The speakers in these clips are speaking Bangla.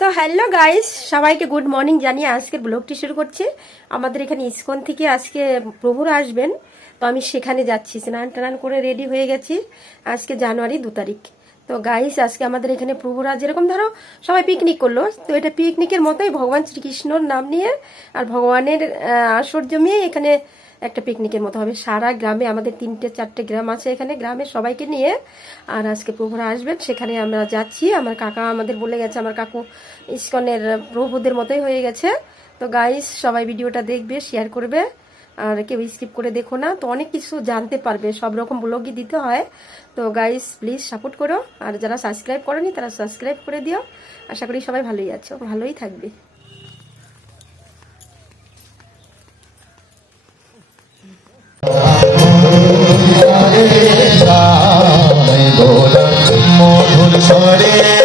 তো হ্যালো গাইস সবাইকে গুড মর্নিং জানিয়ে আজকের ব্লগটি শুরু করছি। আমাদের এখানে ইস্কন থেকে আজকে প্রভুরা আসবেন। তো আমি সেখানে যাচ্ছি, স্নান টান করে রেডি হয়ে গেছি আজকে জানুয়ারি দু তারিখ। তো গাইস আজকে আমাদের এখানে প্রভুরা যেরকম ধরো সবাই পিকনিক করল। তো এটা পিকনিকের মতোই ভগবান শ্রীকৃষ্ণর নাম নিয়ে আর ভগবানের আসর জমিয়ে এখানে একটা পিকনিকের মতো হবে। সারা গ্রামে আমাদের তিনটে, চারটে গ্রাম আছে এখানে। গ্রামের সবাইকে নিয়ে আর আজকে প্রভুরা আসবেন। সেখানে আমরা যাচ্ছি। আমার কাকা আমাদের বলে গেছে, আমার কাকু ইস্কনের প্রভুদের মতোই হয়ে গেছে। তো গাইস সবাই ভিডিওটা দেখবে শেয়ার করবে। আর কেউ স্কিপ করে দেখো না। তো অনেক কিছু জানতে পারবে। সব রকম ব্লগই দিতে হয়। তো গাইস প্লিজ সাপোর্ট করো। আর যারা সাবস্ক্রাইব করেনি, তারা সাবস্ক্রাইব করে দিও। আশা করি সবাই ভালোই আছো। ভালোই থাকবে। মধুর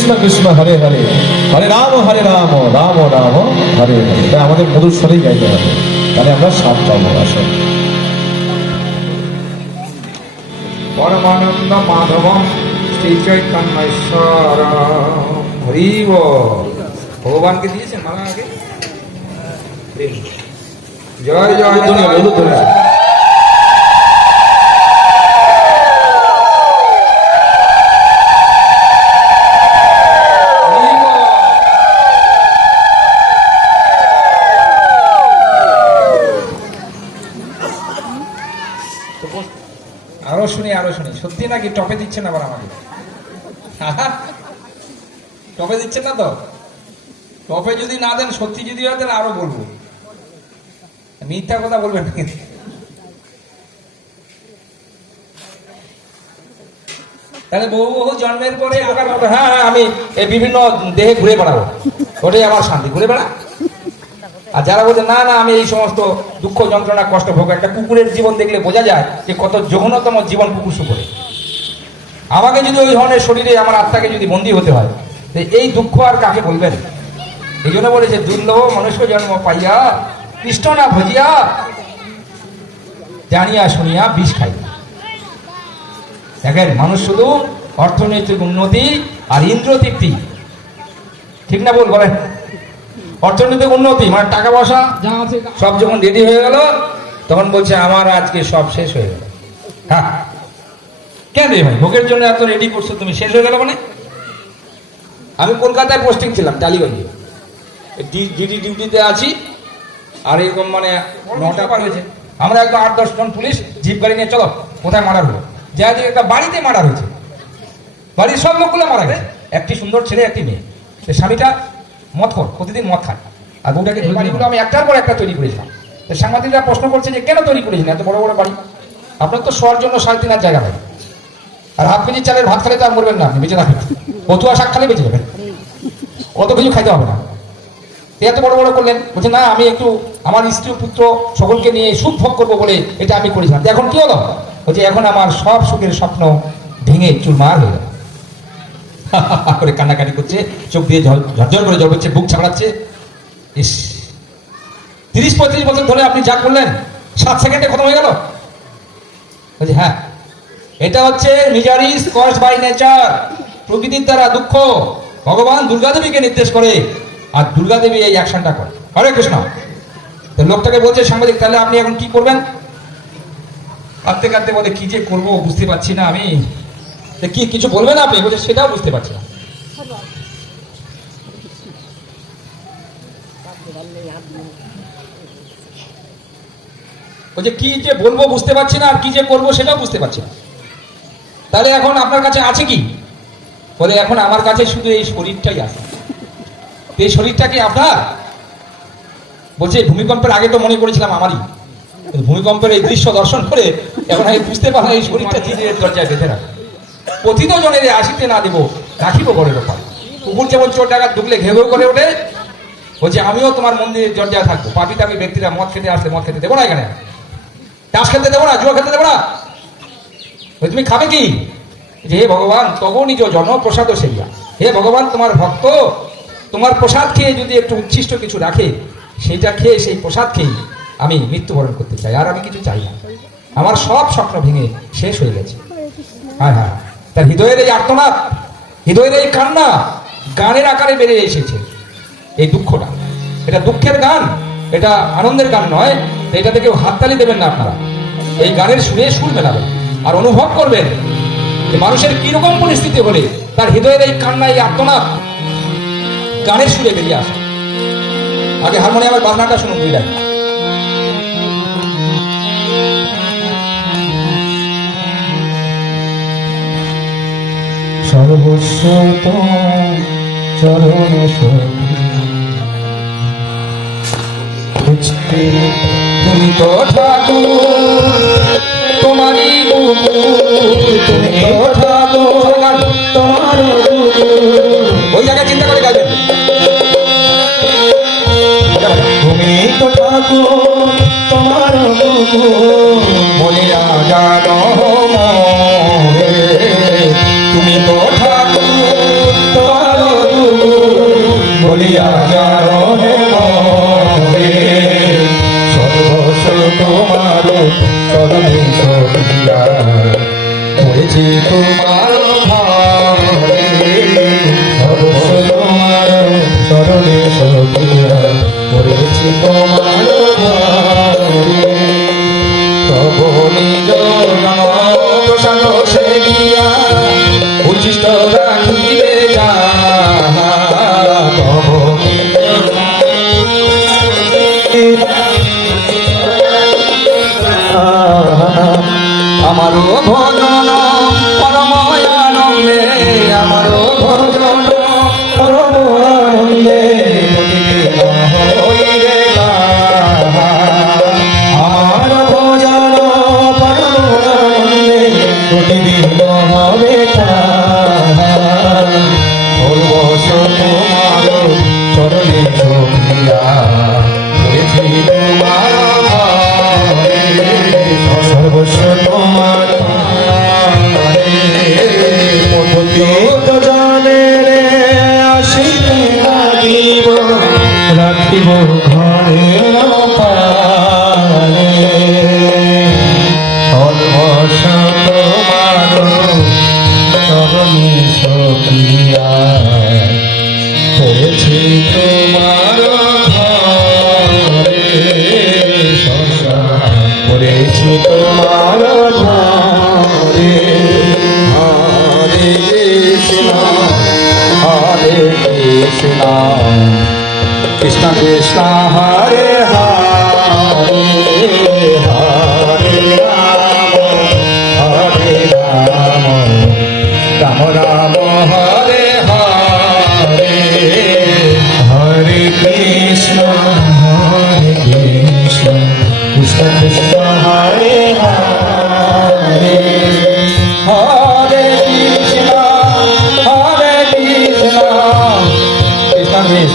কৃষ্ণ কৃষ্ণ হরে হরে। হরে রাম হরে রাম রাম রাম হরে হরে। তাই আমাদের মধুস্বরেই গাইতে হবে। তাহলে আমরা সাপ পাবো আসলে পরমানন্দ মাধবম শ্রী চৈতন্যশ্বর। হরিব। ভগবানকে দিয়েছেন মালা আগে? দিন। জয় জয় উলুধ্বনি হবে, উলুধ্বনি হবে। হরিব। তো বস- আরও শুনি, আরও শুনি। সত্যি নাকি টপে দিচ্ছেন আবার আমাকে? টপে দিচ্ছেন না তো? টপে যদি না দেন, সত্যি যদি হয়, তাহলে আরও বলব। মিথ্যা কথা বলবেন। তাহলে বহু বহু জন্মের পরে আবার হ্যাঁ হ্যাঁ আমি বিভিন্ন দেহে ঘুরে বেড়াবো। ওটাই আমার শান্তি। ঘুরে বেড়া। আর যারা বলছে, না না, আমি এই সমস্ত দুঃখ যন্ত্রণা, কষ্ট ভোগ, একটা কুকুরের জীবন দেখলে বোঝা যায় যে কত জঘন্যতম জীবন কুকুর শুকুরে আমাকে যদি ওই ধরনের শরীরে আমার আত্মাকে যদি বন্দী হতে হয় এই দুঃখ আর কাকে বলবেন? এই জন্য বলেছে, দুর্লভ মনুষ্য জন্ম পাইয়া কৃষ্ণ না ভজিয়া, জানিয়া শুনিয়া বিষ খাই। দেখেন, মানুষ শুধু অর্থনৈতিক উন্নতি আর ইন্দ্র তৃপ্তি ঠিক না বল, বলেন। অর্থনৈতিক উন্নতি মানে টাকা পয়সা যা আছে সব যখন রেডি হয়ে গেল তখন বলছে আমার আজকে সব শেষ হয়ে গেল। হ্যাঁ। কেন রে ভাই? ভোগের জন্য এত রেডি করছ তুমি? শেষ হয়ে গেল মানে? আমি কলকাতায় পোস্টিং ছিলাম টালিগঞ্জে। ডিডি ডিউটিতে আছি আর এরকম মানে নটা পার হয়েছে আমরা একদম আট দশ জন পুলিশ জিপ গাড়ি নিয়ে চলো কোথায় মার্ডার হলো? যা যে একটা বাড়িতে মারা হয়েছে বাড়ির সব লোকগুলো মারা গেছে। একটি সুন্দর ছেলে একটি মেয়ে। সে স্বামীটা মদ খোর প্রতিদিন মদ খায় আর বউটাকে বাড়িগুলো আমি একটার পর একটা তৈরি করেছিলাম। তো সাংবাদিকরা প্রশ্ন করছে যে, কেন তৈরি করেছিলেন এত বড় বড় বাড়ি? আপনার তো শোয়ার জন্য সাড়ে তিন জায়গা নেই। আর হাফ কেজি চালের ভাত খেলে তো আর মরবেন না বেঁচে থাকবেন। কতুয়া শাক খালে বেঁচে যাবেন। অত কিছু খাইতে হবে না। এত বড় বড় করলেন। বলছে, না, আমি একটু আমার স্ত্রী, পুত্র সকলকে নিয়ে সুখ ভোগ করব বলে এটা আমি করেছিলাম। এখন কি হলো? বলছে, এখন আমার সব সুখের স্বপ্ন ভেঙে চুরমার হয়ে গেল। করে কান্নাকাটি করছে, চোখ দিয়ে ঝর- ঝরঝর করে জল হচ্ছে বুক ছাড়াচ্ছে। ইস। তিরিশ পঁয়ত্রিশ বছর ধরে আপনি যা করলেন, সাত সেকেন্ডে খতম হয়ে গেল। বলছি হ্যাঁ। এটা হচ্ছে মিজারিস কজ বাই নেচার। প্রকৃতির দ্বারা দুঃখ। ভগবান দুর্গাদেবীকে নির্দেশ করে, আর দুর্গাদেবী এই অ্যাকশনটা করে। হরে কৃষ্ণ। তো লোকটাকে বলছে, সাংবাদিক, তাহলে আপনি এখন কি করবেন? কাঁদতে কাঁদতে বলে, কি যে করব বুঝতে পারছি না আমি। কি কিছু বলবেন আপনি? বলছে, সেটাও বুঝতে পারছি না। বলছে, কি যে বলব বুঝতে পারছি না, আর কি যে করব সেটাও বুঝতে পারছি না। তাহলে এখন আপনার কাছে আছে কি? বলে, এখন আমার কাছে শুধু এই শরীরটাই আছে। এই শরীরটা কি আপনার? বলছে ভূমিকম্পের আগে তো মনে করেছিলাম আমারই। ভূমিকম্পের এই দৃশ্য দর্শন করে এখন আমি বুঝতে পারলাম এই শরীরটা চিনের দরজায় বেঁধে রাখে। পতিত জনের আসিতে না দেব, রাখিব বড়ের ওপর। কুকুর যেমন চোর ডাকাত ঢুকলে ঘেউ করে ওঠে, বলছে, আমিও তোমার মন্দিরের দরজায় থাকব। পাপি তাপি ব্যক্তিরা মদ খেতে আসলে মদ খেতে দেবো না এখানে। চাষ খেতে দেবো না, জুয়া খেতে দেবো না। তুমি খাবে কি? যে হে ভগবান তবু নিজ জনপ্রসাদ সেইয়া হে ভগবান, তোমার ভক্ত, তোমার প্রসাদ খেয়ে যদি একটু উচ্ছিষ্ট কিছু রাখে, সেইটা খেয়ে সেই প্রসাদ খেয়ে আমি মৃত্যুবরণ করতে চাই, আর আমি কিছু চাই না। আমার সব স্বপ্ন ভেঙে শেষ হয়ে গেছে। হ্যাঁ হ্যাঁ। তার হৃদয়ের এই আর্তনাদ হৃদয়ের এই কান্না গানের আকারে বেড়ে এসেছে। এই দুঃখটা, এটা দুঃখের গান, এটা আনন্দের গান নয় এটাতে কেউ হাততালি দেবেন না আপনারা। এই গানের সুরে সুর মেলাবেন আর অনুভব করবেন মানুষের কীরকম পরিস্থিতি হলে তার হৃদয়ের এই কান্না, এই আত্মনাদ গানের সুরে বেরিয়ে আসে। আগে হারমোনিয়ামের বাজনাটা শুনুন, দুই লাইন। তোমার চরণ সখী তুমি তো ঠাকুর তোমারই তুমি তো ঠাকুর। তোমার ওই তোমার তোমার প্রতিদিন হবে সর্বস্ব করেছি তোমার করেছি তোমার হরে কৃষ্ণ হরে কৃষ্ণ। কৃষ্ণ কৃষ্ণ হরে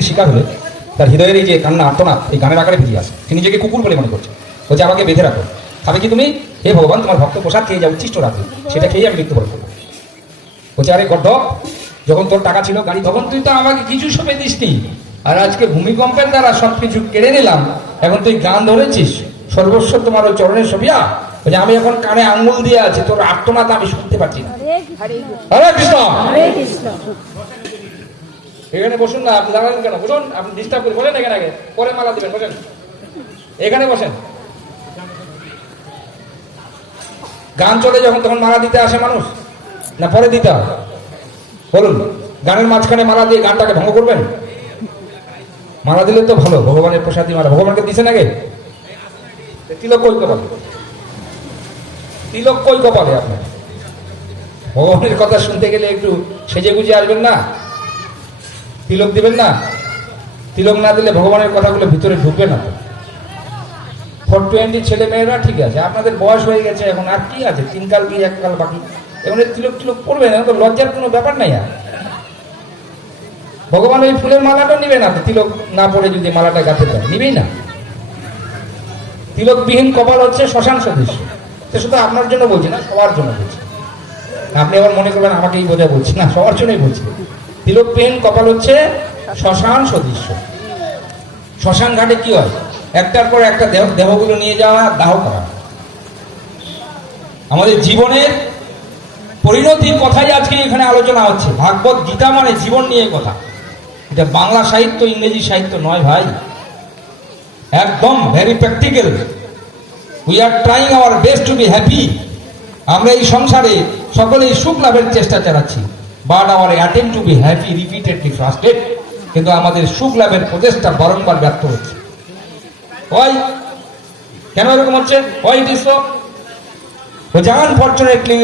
পরিস্থিতির শিকার হলে তার হৃদয়ের এই যে কান্না আর্তনাদ এই গানের আকারে ফিরিয়ে আসে। সে নিজেকে কুকুর বলে মনে করছে। বলছে আমাকে বেঁধে রাখো। খাবে কি তুমি হে ভগবান তোমার ভক্ত প্রসাদ খেয়ে যাও উচ্ছিষ্ট রাখো সেটা খেয়ে আমি মৃত্যুবরণ করব। বলছে আরে গর্ধ যখন তোর টাকা ছিল গাড়ি তখন তুই তো আমাকে কিছু সবে দিসনি। আর আজকে ভূমিকম্পের দ্বারা সব কিছু কেড়ে নিলাম। এখন তুই গান ধরেছিস। সর্বস্ব তোমার ওই চরণের ছবিয়া বলছে আমি এখন কানে আঙ্গুল দিয়ে আছি। তোর আর্তনাদ আমি শুনতে পাচ্ছি না। হরে কৃষ্ণ। হরে কৃষ্ণ। এখানে বসুন না, আপনি দাঁড়ালেন কেন? বসুন, আপনি ডিস্টার্ব করে বলেন এখানে আগে। পরে মালা দিবেন, বসেন। এখানে বসেন। গান চলে যখন, তখন মালা দিতে আসে মানুষ? না পরে দিতে হয়? বলুন, গানের মাঝখানে মালা দিয়ে গানটাকে ভঙ্গ করবেন? মালা দিলে তো ভালো, ভগবানের প্রসাদী মালা। ভগবানকে দিছেন আগে? তিলক কই কপালে? তিলক কই কপালে আপনার? ভগবানের কথা শুনতে গেলে একটু সেজে গুজে আসবেন না? তিলক দিবেন না? তিলক না দিলে ভগবানের কথাগুলো ভিতরে ঢুকবে না ফোর টোয়েন্টি ছেলে মেয়েরা ঠিক আছে, আপনাদের বয়স হয়ে গেছে এখন, আর কি আছে? তিন কাল কি এক কাল বাকি। এখন তিলক তিলক পড়বে না, তো লজ্জার কোনো ব্যাপার নাই আর। ভগবান ওই ফুলের মালাটা নিবে না তো, তিলক না পড়ে যদি মালাটা গাঁথে দেয়, নিবেই না। তিলকবিহীন কপাল হচ্ছে শ্মশান সদৃশ্য সে শুধু আপনার জন্য বলছি না, সবার জন্য বলছি। আপনি আবার মনে করবেন, আমাকেই বোঝা বলছি না, সবার জন্যই বলছি। তিলকবিহীন কপাল হচ্ছে শ্মশান সদৃশ্য। শ্মশান ঘাটে কি হয়? একটার পর একটা দেহ দেহগুলো নিয়ে যাওয়া, দাহ করা। আমাদের জীবনের পরিণতির কথাই আজকে এখানে আলোচনা হচ্ছে। ভাগবত গীতা মানে জীবন নিয়ে কথা। এটা বাংলা সাহিত্য, ইংরেজি সাহিত্য নয় ভাই। একদম very practical we are trying our best to be happy আমরা এই সংসারে সকলেই সুখ লাভের চেষ্টা চালাচ্ছি। But our attempt to be happy repeatedly frustrated কিন্তু আমাদের সুখ লাভের প্রচেষ্টা বারংবার ব্যর্থ হচ্ছে। কেন এরকম হচ্ছে? We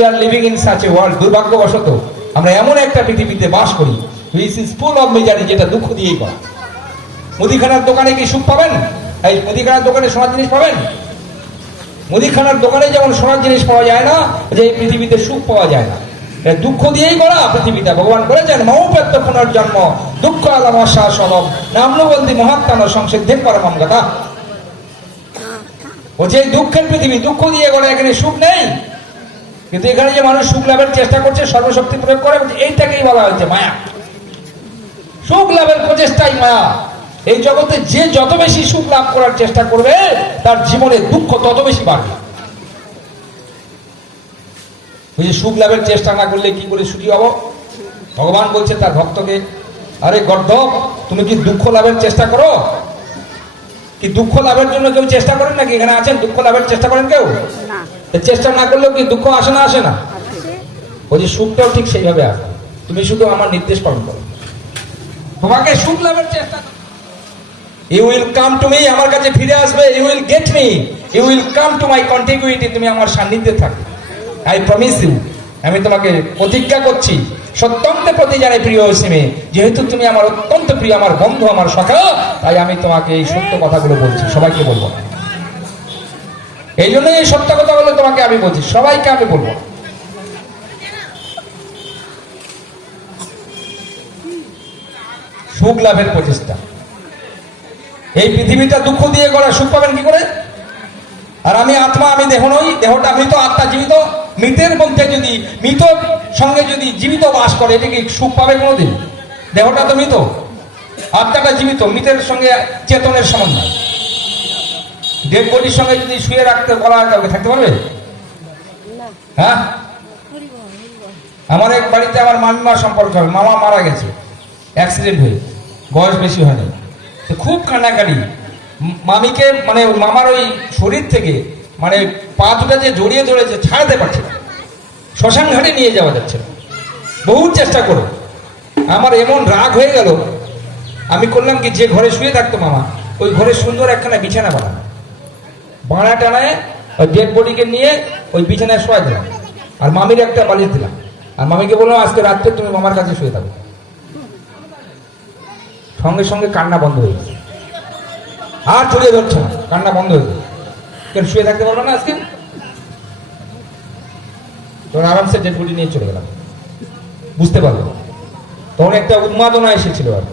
are living in such a world দুর্ভাগ্যবশত আমরা এমন একটা পৃথিবীতে বাস করি which is full of misery যেটা দুঃখ দিয়েই করা। মুদিখানার দোকানে কি সুখ পাবেন? এই মুদিখানার দোকানে সোনার জিনিস পাবেন? মুদিখানার দোকানে যেমন সোনার জিনিস পাওয়া যায় না, যে এই পৃথিবীতে সুখ পাওয়া যায় না। দুঃখ দিয়েই করা পৃথিবীটা ভগবান বলেছেন মৌপেত্য পুনর্জন্ম দুঃখ আলাম আশা সলম নামনবন্দি মহাত্মান সংসিদ্ধের পরমম কথা ও যে দুঃখের পৃথিবী, দুঃখ দিয়ে গড়ে, এখানে সুখ নেই। কিন্তু এখানে যে মানুষ সুখ লাভের চেষ্টা করছে, সর্বশক্তি প্রয়োগ করে, এইটাকেই বলা হয়েছে মায়া। সুখ লাভের প্রচেষ্টাই মায়া। এই জগতে যে যত বেশি সুখ লাভ করার চেষ্টা করবে, তার জীবনে দুঃখ তত বেশি বাড়বে। ওই যে সুখ লাভের চেষ্টা না করলে কি করে সুখী হব? ভগবান বলছে তার ভক্তকে আরে গর্ধব তুমি কি দুঃখ লাভের চেষ্টা করো? কি দুঃখ লাভের জন্য কেউ চেষ্টা করেন নাকি? এখানে আছেন? দুঃখ লাভের চেষ্টা করেন কেউ? চেষ্টা না করলেও কি দুঃখ আসে না আসে না? ওই যে সুখটাও ঠিক সেইভাবে আসে। তুমি শুধু আমার নির্দেশ পালন করো। তোমাকে সুখ লাভের চেষ্টা you will come to me আমার কাছে ফিরে আসবে। You will get me you will come to my continuity তুমি আমার সান্নিধ্যে থাকবে। আই প্রমিস ইউ আমি তোমাকে প্রতিজ্ঞা করছি সত্যন্তে প্রতি জানে প্রিয় সিমে, যেহেতু তুমি আমার অত্যন্ত প্রিয়, আমার বন্ধু, আমার সখা, তাই আমি তোমাকে এই সত্য কথাগুলো বলছি, সবাইকে বলব। এই জন্য এই সত্য কথাগুলো তোমাকে আমি বলছি, সবাইকে আমি বলব। সুখ লাভের প্রচেষ্টা। এই পৃথিবীটা দুঃখ দিয়ে গড়া সুখ পাবেন কি করে? আর আমি আত্মা, আমি দেহ নই, দেহটা মৃত, আত্মা জীবিত। মৃতের মধ্যে যদি মৃত সঙ্গে যদি জীবিত বাস করে এটা কি সুখ পাবে কোনোদিন? দেহটা তো মৃত। আত্মাটা জীবিত মৃতের সঙ্গে চেতনের সমন্বয় ডেড বডির সঙ্গে যদি শুয়ে রাখতে বলা হয় কাউকে থাকতে পারবে? হ্যাঁ? আমার এক বাড়িতে আমার মামিমার সম্পর্ক হবে মামা মারা গেছে অ্যাক্সিডেন্ট হয়ে বয়স বেশি হয়নি। তো খুব কান্নাকাটি। মামিকে মানে মামার ওই শরীর থেকে মানে পা দুটা যে জড়িয়ে ধরেছে, ছাড়াতে পারছে না। শ্মশান ঘাটে নিয়ে যাওয়া যাচ্ছে বহু চেষ্টা করো। আমার এমন রাগ হয়ে গেল। আমি করলাম কি, যে ঘরে শুয়ে থাকতো মামা, ওই ঘরে সুন্দর একখানা বিছানা বানানো। বাড়া টানায় ওই ডেড বডিকে নিয়ে ওই বিছানায় শোয়া দিলাম। আর মামির একটা বালিশ দিলাম। আর মামিকে বললাম, আজকে রাত্রে তুমি মামার কাছে শুয়ে থাকো। সঙ্গে সঙ্গে কান্না বন্ধ হয়ে গেছে। আর জড়িয়ে ধরছে কান্না বন্ধ হয়ে গেছে। কেন শুয়ে থাকতে পারবে না আজকে? তখন আরামসে ডেড নিয়ে চলে গেলাম। বুঝতে পারল। তখন একটা উন্মাদনা এসেছিল আর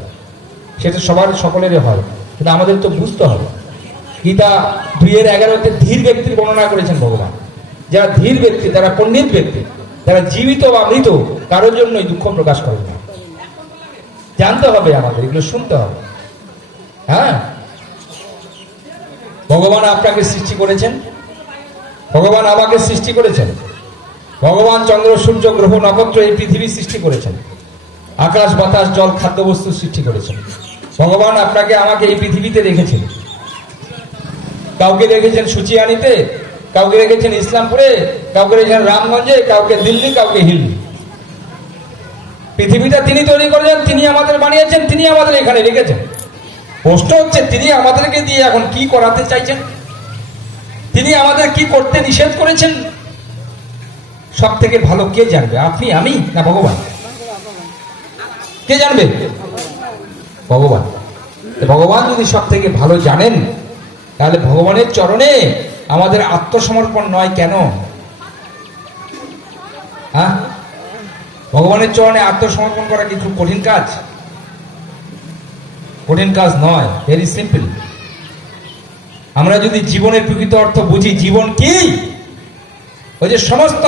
সেটা সবার সকলেরই হয়, কিন্তু আমাদের তো বুঝতে হবে। গীতা দুইয়ের এগারোতে ধীর ব্যক্তির বর্ণনা করেছেন ভগবান। যারা ধীর ব্যক্তি, যারা পণ্ডিত ব্যক্তি, যারা জীবিত বা মৃত, কারোর জন্যই দুঃখ প্রকাশ করে না। জানতে হবে আমাদের, এগুলো শুনতে হবে। হ্যাঁ? ভগবান আপনাকে সৃষ্টি করেছেন? ভগবান আমাকে সৃষ্টি করেছেন? ভগবান চন্দ্র, সূর্য, গ্রহ, নক্ষত্র এই পৃথিবী সৃষ্টি করেছেন। আকাশ, বাতাস, জল, খাদ্যবস্তু সৃষ্টি করেছেন। ভগবান আপনাকে আমাকে এই পৃথিবীতে রেখেছেন। কাউকে রেখেছেন সুচিয়ানিতে, কাউকে রেখেছেন ইসলামপুরে, কাউকে রেখেছেন রামগঞ্জে, কাউকে দিল্লি, কাউকে হিল্লি পৃথিবীটা তিনি তৈরি করেছেন তিনি আমাদের বানিয়েছেন, তিনি আমাদের এখানে রেখেছেন। প্রশ্ন হচ্ছে, তিনি আমাদেরকে দিয়ে এখন কি করাতে চাইছেন? তিনি আমাদের কি করতে নিষেধ করেছেন? সব থেকে ভালো কে জানবে? আপনি, আমি না ভগবান? কে জানবে? ভগবান। ভগবান যদি সব থেকে ভালো জানেন, তাহলে ভগবানের চরণে আমাদের আত্মসমর্পণ নয় কেন? হ্যাঁ? ভগবানের চরণে আত্মসমর্পণ করা কি খুব কঠিন কাজ? কঠিন কাজ নয় ভেরি সিম্পল আমরা যদি জীবনের প্রকৃত অর্থ বুঝি, জীবন কি? ওই যে সমস্ত